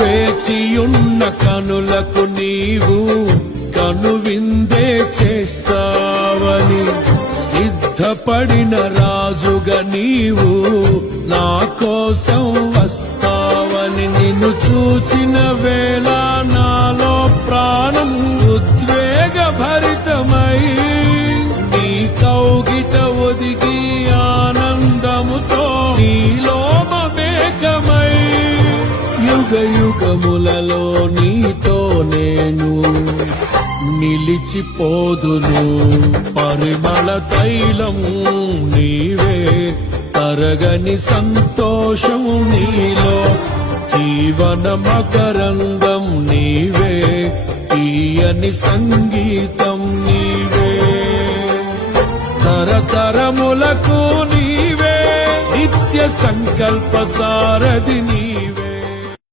వేచియున్న కనులకు నీవు కనువిందే చేస్తావని, సిద్ధపడిన రాజుగా నీవు నా కోసం వస్తావని, నిన్ను చూచిన వేళ నాలో ప్రాణం ఉద్వేగ భరితమై నీ కౌగిట ఒదిగి ఆనందముతో నీలో మమేకమై యుగ యుగములలో నీతో నేను నిలిచిపోదును. పరిమళ తైలం నీవే, తరగని సంతోషం నీలో, జీవన మకరందం నీవే, తీయని సంగీతం నీవే. తరతరములకు నీవే, నిత్య సంకల్ప సారథి నీవే.